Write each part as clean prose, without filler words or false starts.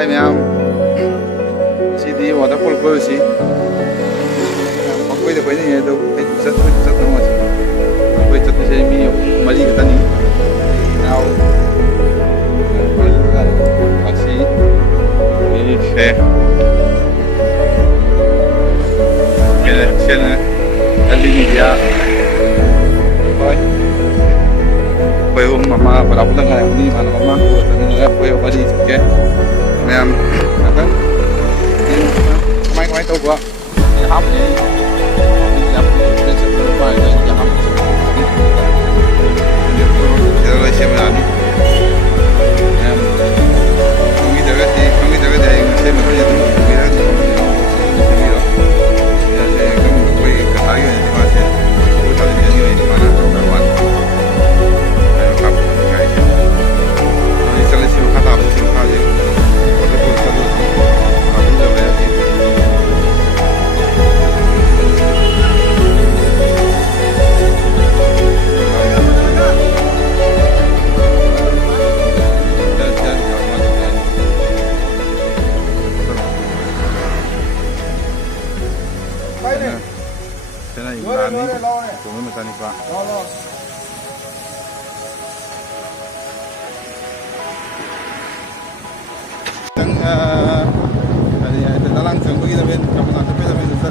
ꯚꯥꯏ ꯃꯌꯥꯝ ꯁꯤꯗꯤ ꯋꯥꯇꯔꯐꯣꯜ ꯀꯣꯏꯔꯨꯁꯤ ꯄꯪꯀꯣꯏꯗ ꯀꯣꯏꯅꯤꯡꯉꯦ ꯑꯗꯨ ꯑꯩꯁꯨ ꯆꯠꯇꯧ ꯉꯁꯤ ꯑꯩꯈꯣꯏ ꯆꯠꯇꯣꯏꯁꯦ ꯃꯤ 3 ꯈꯛꯇꯅꯤ ꯏꯅꯥꯎ ꯉꯁꯤ ꯃꯤꯁꯦ ꯁꯦꯅ ꯑꯦꯜꯕꯤꯅꯤꯗꯤꯌꯥ ꯍꯣꯏ ꯑꯩꯈꯣꯏ 3 ꯑꯃ ꯕꯂꯥꯄꯨꯔꯗ ꯉꯥꯏꯔꯝꯒꯅꯤ ꯏꯃꯥꯟꯅꯕ ꯑꯃ ꯆꯠꯃꯤꯟꯅꯔꯒ ꯑꯩꯈꯣꯏ 4 ꯆꯠꯀꯦ ꯃꯌꯥꯝ ꯉꯥꯛꯇꯪ ꯀꯃꯥꯏ ꯇꯧꯕ ꯑꯍꯥꯟꯕꯅꯤ ꯂꯣꯏ ꯁꯦꯝꯕ ꯌꯥꯅꯤ ꯃꯌꯥꯝ ꯈꯪꯕꯤꯗ꯭ꯔꯒꯗꯤ ꯍꯌꯦꯡ ꯁꯦꯝꯕꯗ ꯑꯗꯨꯝ ꯎꯕꯤꯔꯒꯗꯤ ꯁꯦꯝꯕꯤꯔꯣ ꯁꯤꯗꯁꯦ ꯑꯗꯨꯝ ꯑꯩꯈꯣꯏ ꯀꯊꯥꯒꯤ ꯑꯣꯏꯅꯗꯤ ꯃꯥꯁꯦ ꯁꯒꯣꯜ ꯁꯥꯖꯤꯟꯒꯤ ꯑꯣꯏꯅꯗꯤ ꯃꯥꯅ ꯅꯝꯕꯔ 1 ꯒꯥꯔꯤꯁꯦ ꯍꯧꯖꯤꯛ ꯆꯠꯂꯁꯤ ꯃꯈꯥ ꯇꯥꯕꯁꯤ ꯃꯈꯥꯁꯦ ꯋꯥꯇꯔꯐꯣꯜ ꯆꯠꯂꯨꯁꯤ ꯄꯨꯟꯖꯕ ꯌꯥꯗꯤ Thế này là ní của người ta đi qua. Đang đang lang trường với cái bên trong là cái bên rất là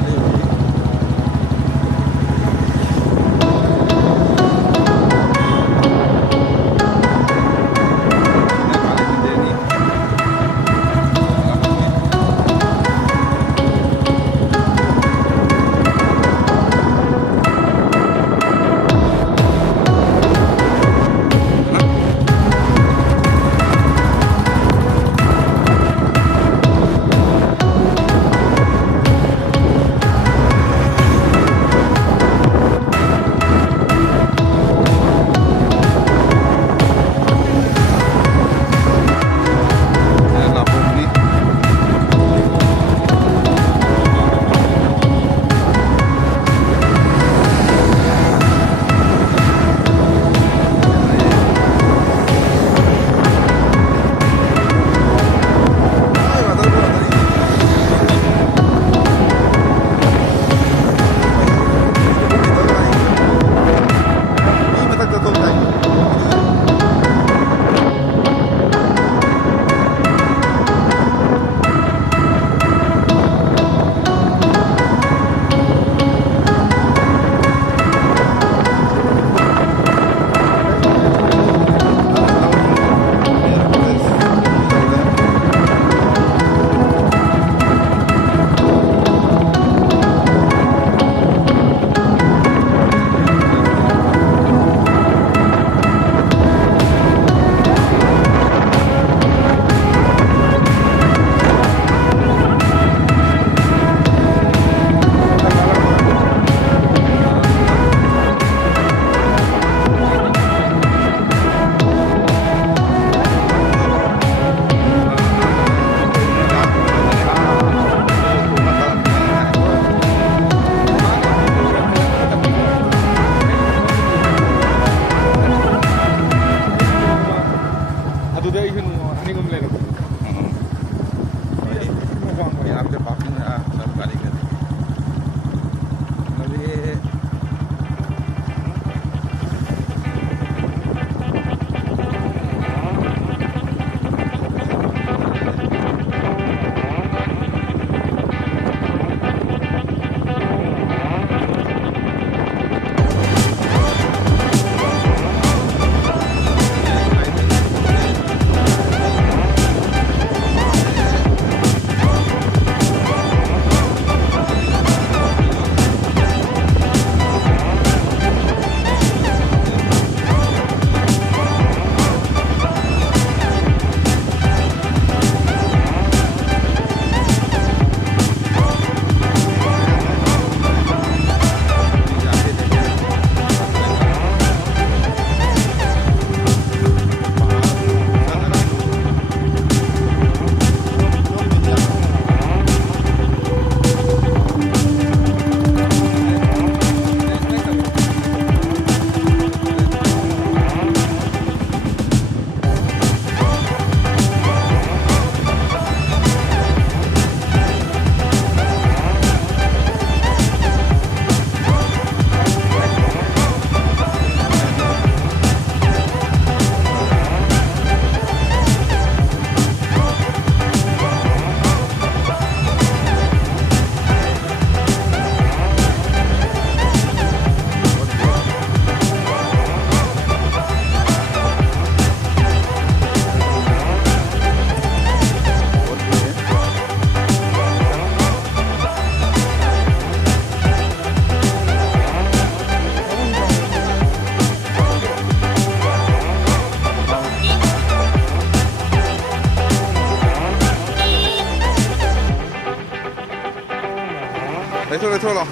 来错了。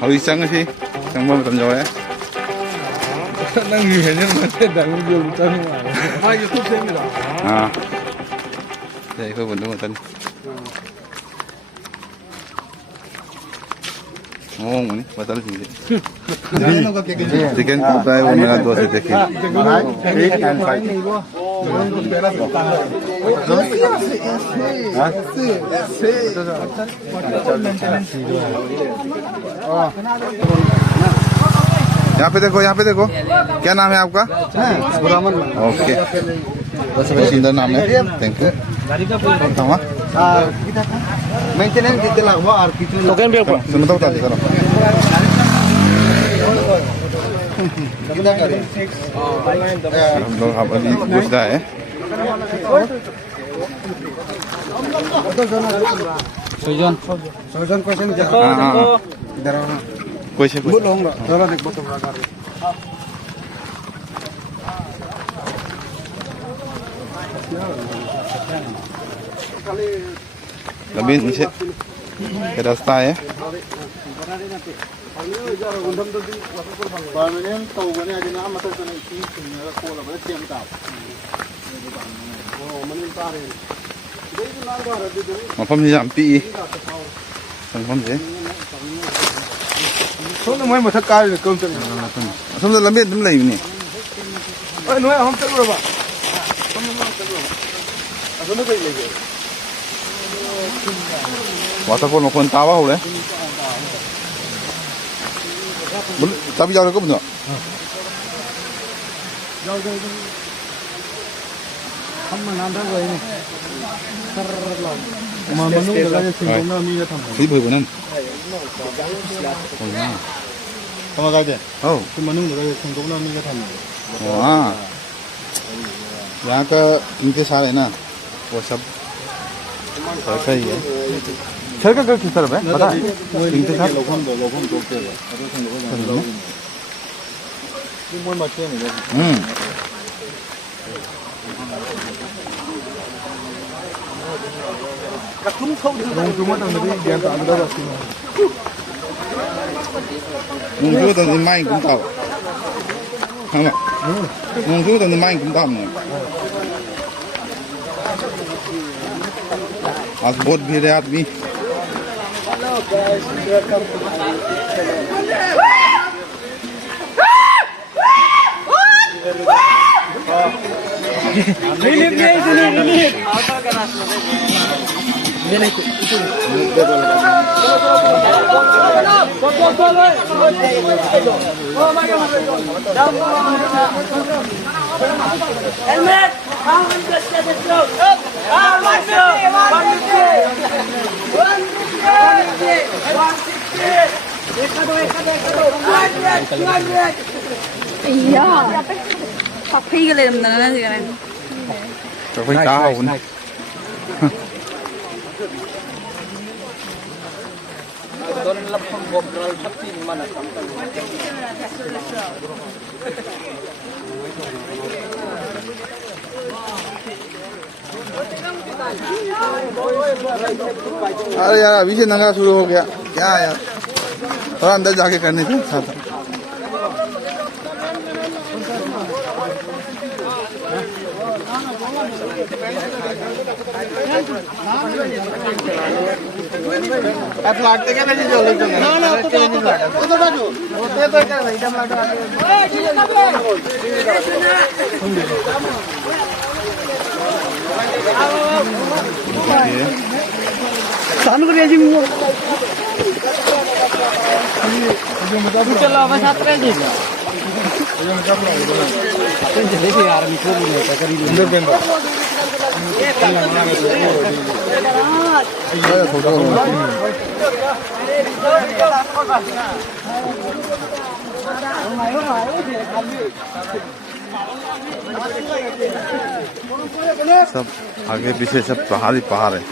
好一张个去，张包怎么着嘞？那女人们现在我就真的，他有出生的。啊，对，会稳真。Oh, ini batal sih. Chicken fry वो मेरा दोस्त है देखिए. यहाँ पे देखो क्या नाम है आपका? ओके बस सुंदर नाम है थैंक यू मेंटेनेंस कितने लगभग और कितने टोकन पे ऊपर सुनो बता दे चलो हम लोग अभी पूछ रहा है सोजन क्वेश्चन क्या इधर कोई से बोलो जरा देखो तो बड़ा लंबी नीचे ये रास्ता है मफम से पी संगम से सोने में मत कार कौन सा असम लंबी तुम ले नहीं ओए नोए हम चल रहा असम कहीं ले गए waterfall mà con tao vào đấy tao bây giờ nó có một nữa हम मनाना वही नहीं मामू लगा के सिंगोना मी का था सही भाई बनन कहाँ गए थे ओ तो मनु लगा के सिंगोना मी का था वाह यहाँ का इनके सारे ना वो सब सही है सरकार का किस तरफ है पता है इनके साथ लोगों तो क्या है मोर मचे नहीं तुम खो तुम मत अंदर ज्ञान तो अंदर रखी nung thứ tận mai cũng tao không ạ nung thứ tận mai cũng tao này आज बहुत भीड़ है आदमी Helmet! How many just stroke? Iya, tapi cái này mình gì này? cho phải cao này अरे यार अभी से नंगा शुरू हो गया क्या यार थोड़ा अंदर जाके करने थे फ्लाट क्या नहीं चल ना ना तो बाजू होते तो क्या नहीं दम लाट सानू कर जी मु चलो बस साथ रह जी चले थे यार मिको नहीं होता करी अंदर बेंदा सब आगे पीछे सब पहाड़ ही पहाड़ है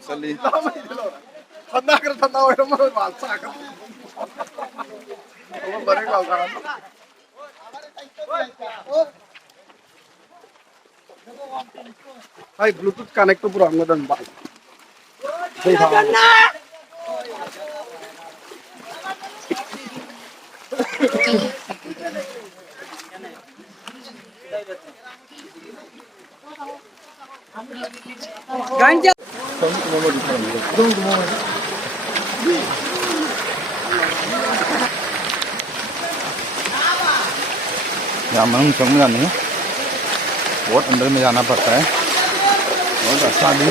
Salli. Thanda oiram ma saka. Bare gol karan. Hai Bluetooth connect to pura angodan ba. Ganja. यहाँ मनुष्य समझा नहीं है बहुत अंदर में जाना पड़ता है बहुत अच्छा भी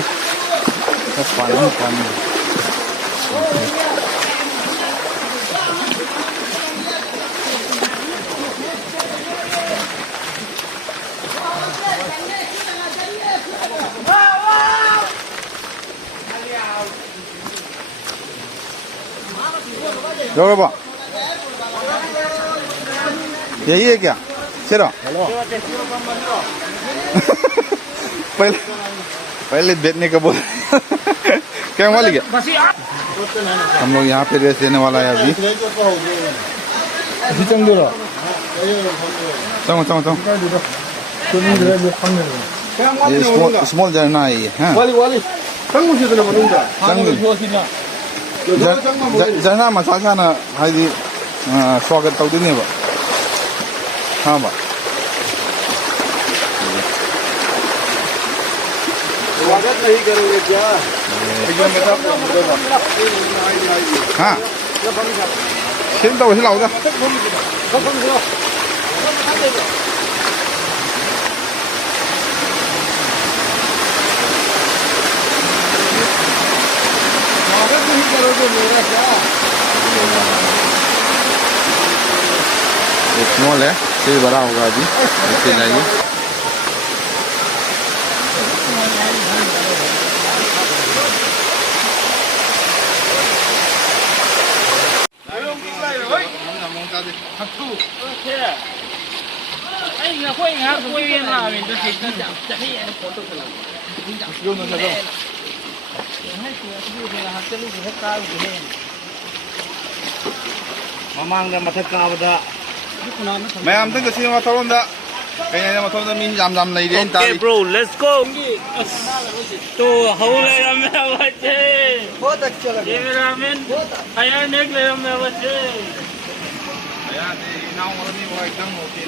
बस पानी पानी जोड़ो यही है क्या चलो पहले पहले बैठने का बोल क्या वाली क्या हम लोग यहाँ पे रेस देने वाला है अभी चलो चलो चलो ये स्मॉल झरना है ये हाँ झरना मसाना है स्वागत तौदने हाँ बा स्वागत नहीं करोगे क्या हाँ先到我是老的स्वागत नहीं करोगे मेरा क्या स्मॉल है से बड़ा होगा अभी इससे जाइए ममांगा मथक काबदा मैं हम तक किसी माथोंदा कहीं माथोंदा मी जाम नहीं दे Okay, bro, let's go. तो हवले रमे बच्चे बहुत अच्छा लगा ये रामेन आया नेक ले रमे बच्चे यार ये नाव वाला नहीं वो एकदम होती है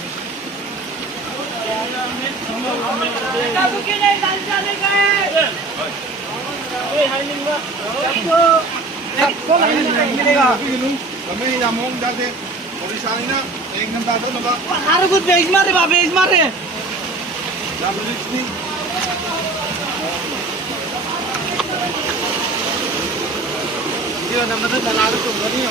काबू के नहीं डाल जाने का है ओए हाय निंगा मिलेगा हमें जामों जाते ओडिशा ना एक घंटा तो लगा हार कुछ बेच मारे ये नंबर से बना तो नहीं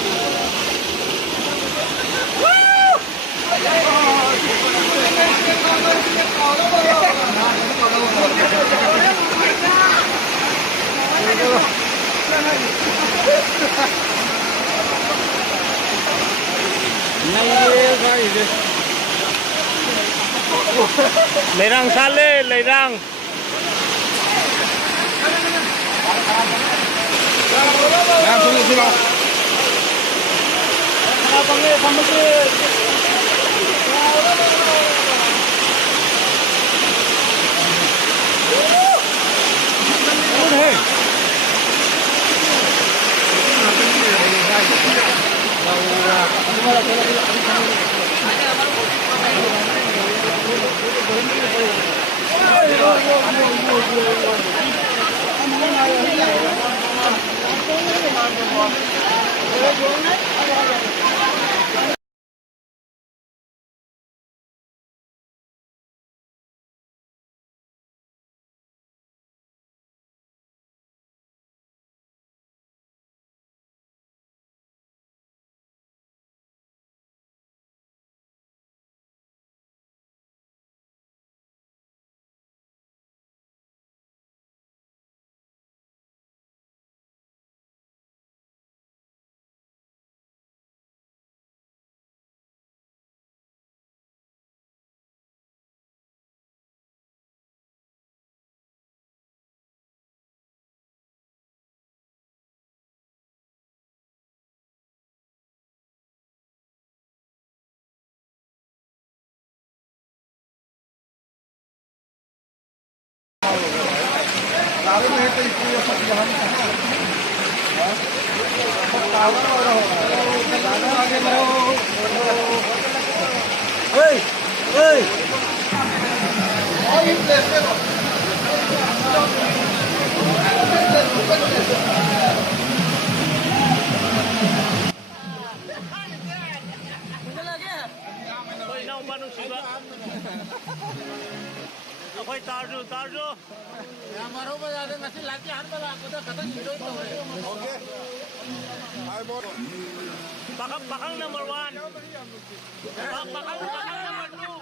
Leirang sale, leirang. मैं सुनो सुनो Ako'y tardo. Bakang number 1. Bakang number 1.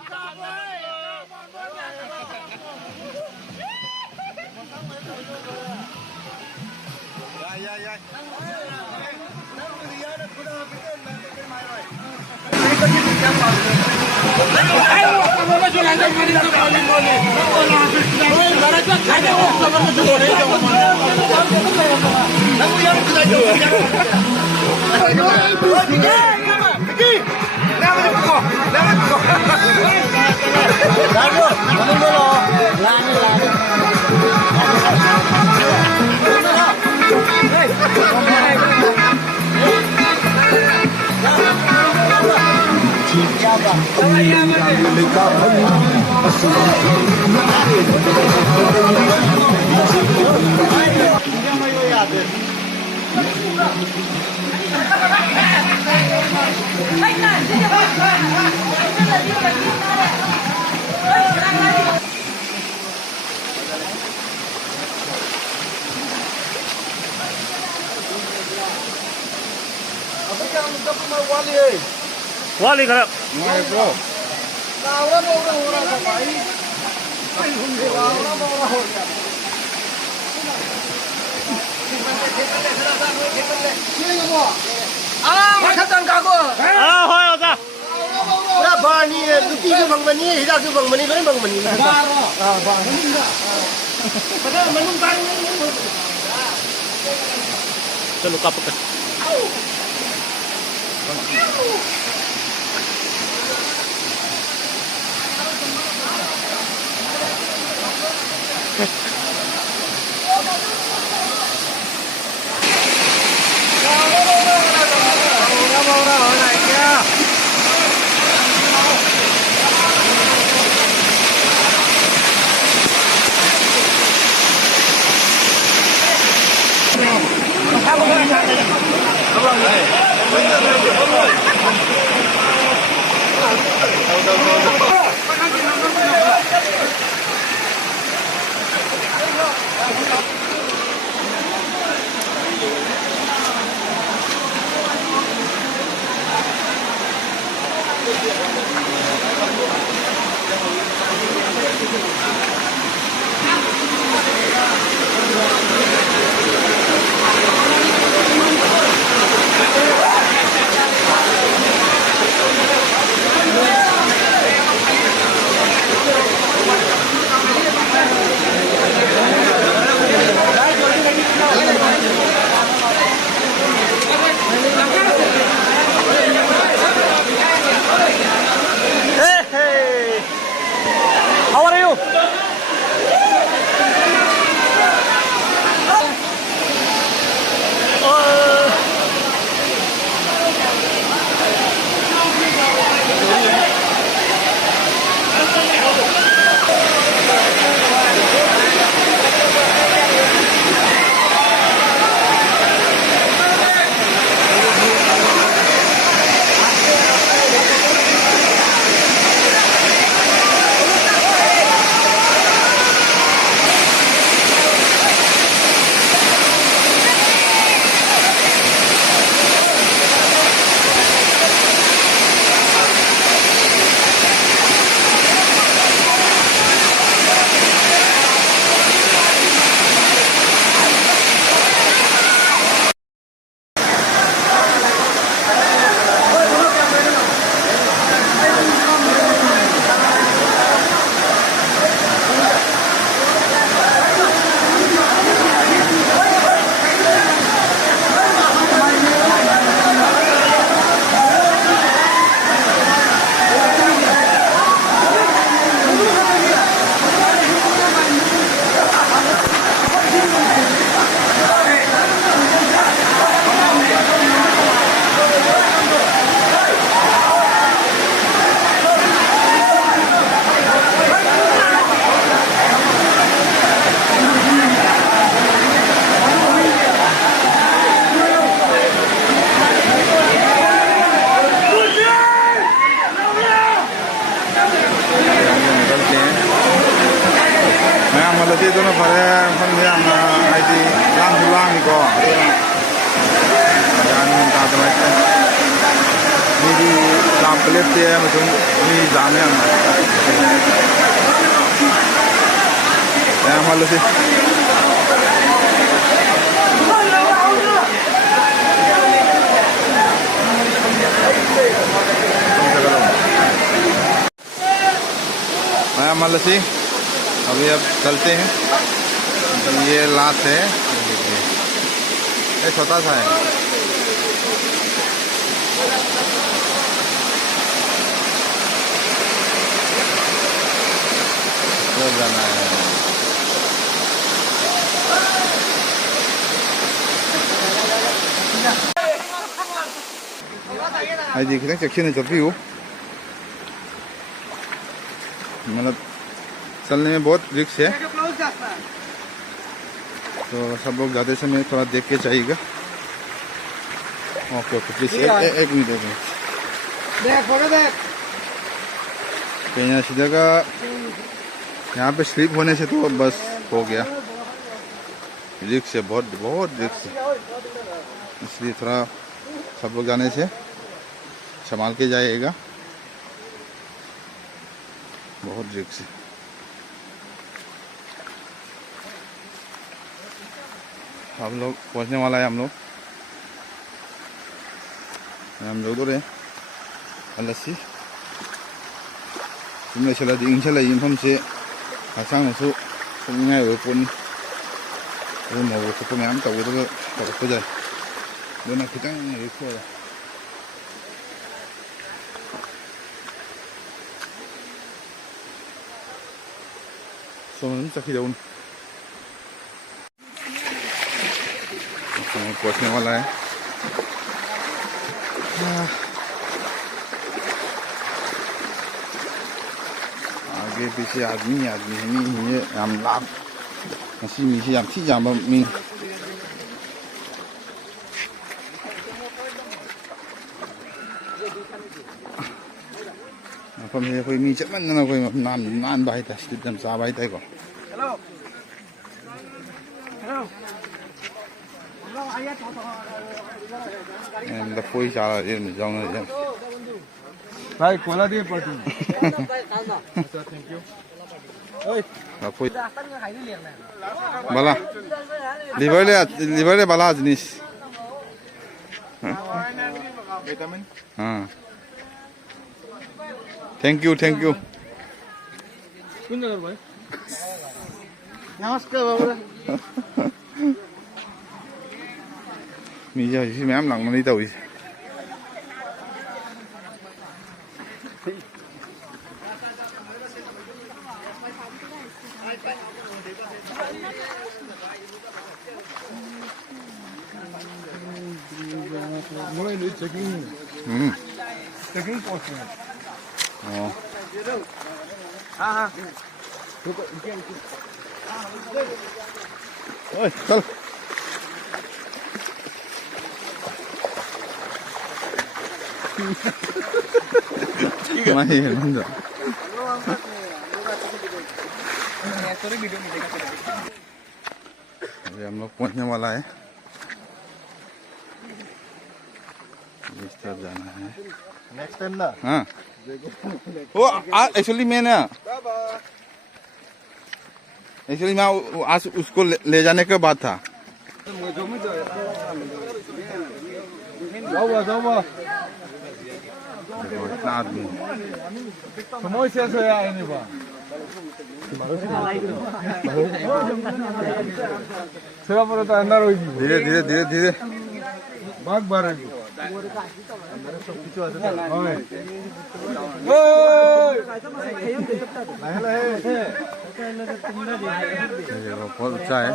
Waliครับ Ngoài bro. hoy oza. Ora bani duti ke bang mani hidak ke bang mani bang mani. Padahal manung bang. Chalo kapak. malati doon na pare pamilya na ID lang ko. Yan yung tatamay ko. Hindi lang palit siya masung ni dami ang. Kaya malati. मैं मलसी अभी अब चलते हैं तो ये लात है ये छोटा सा है तो जाना है जी कितने सेक्शन है जब भी हो मतलब चलने में बहुत रिस्क है तो सब लोग जाते समय थोड़ा देख के चाहिएगा ओके ओके प्लीज एक मिनट तो यहाँ सीधा का यहाँ पे स्लिप होने से तो बस हो गया रिस्क है बहुत बहुत रिस्क है इसलिए थोड़ा सब लोग जाने से संभाल के जाइएगा बहुत रिस्क है हम लोग पहुंचने वाला है हम लोग उधर है अलसी तुमने चला दिन चला इनफॉर्म से हसांग सु सुनिंगा वेपन वो मो तो मैं हम तब तो जाए दोनों कितने रिस्क है सोन चखी जाऊन पहुंचने वाला है आगे पीछे आदमी है ये हम लाभ ऐसी मिशी हम सी जाम मी हम ये कोई मी चमन ना कोई नान बाई था स्टिप सा बाई था को द फोई चाला ये में जाऊंगा ये भाई कोला दिए पार्टी थैंक यू ओए फोई बाला लिबरले बाला जिनिस हां थैंक यू कुन जगह भाई नमस्कार बाबू मिजा जी मैम लंग नहीं तवी मोबाइल चेकिंग पोस्ट में हां हां ओए चल नहीं है बंदा अभी हम लोग पहुंचने वाला है इस तरफ जाना है नेक्स्ट टाइम ना हाँ वो एक्चुअली मैं ना एक्चुअली मैं आज उसको ले जाने का बात था जाओ इतना आदमी समय शेष हो या नहीं बा सेवा पर तो अंदर होगी धीरे बाग बारे बहुत अच्छा है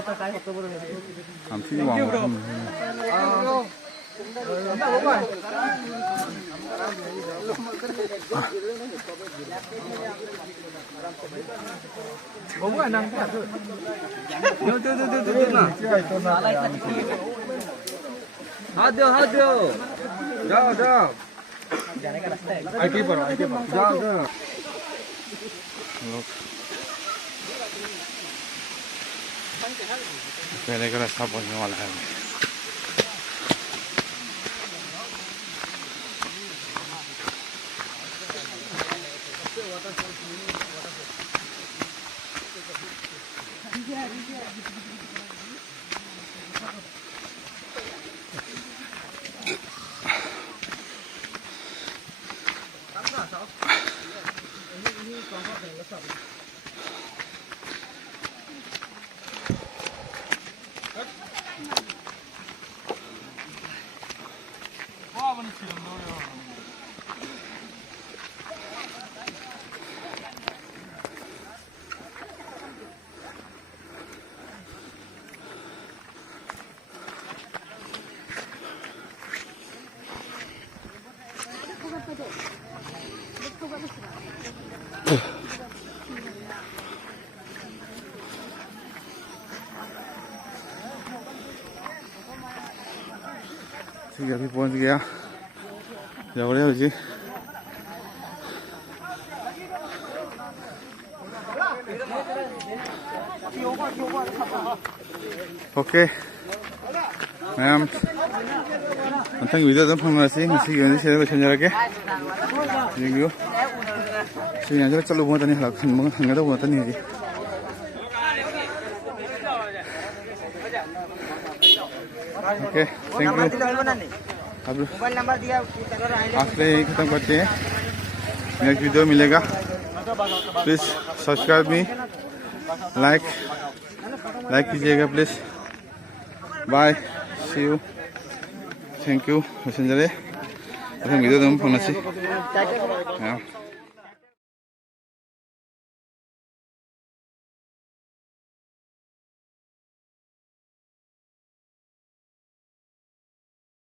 हम फिर वहाँ हाथ दो जाओ आईटी पर जाओ पहले का रास्ता पहुंचने वाला है ठीक है अभी पहुंच गया जवड़े हो जी ओके मैम अंतंग वीडियो तो फोन से मिसी के शेयर कर जरा के देखियो सिंह जरा चलो बहुत नहीं हलक हंगा तो बहुत नहीं जी ओके थैंक यू अब मोबाइल नंबर दिया आज के यही खत्म करते हैं नेक्स्ट वीडियो मिलेगा प्लीज सब्सक्राइब मी लाइक कीजिएगा please bye see you thank you passenger video तो फोन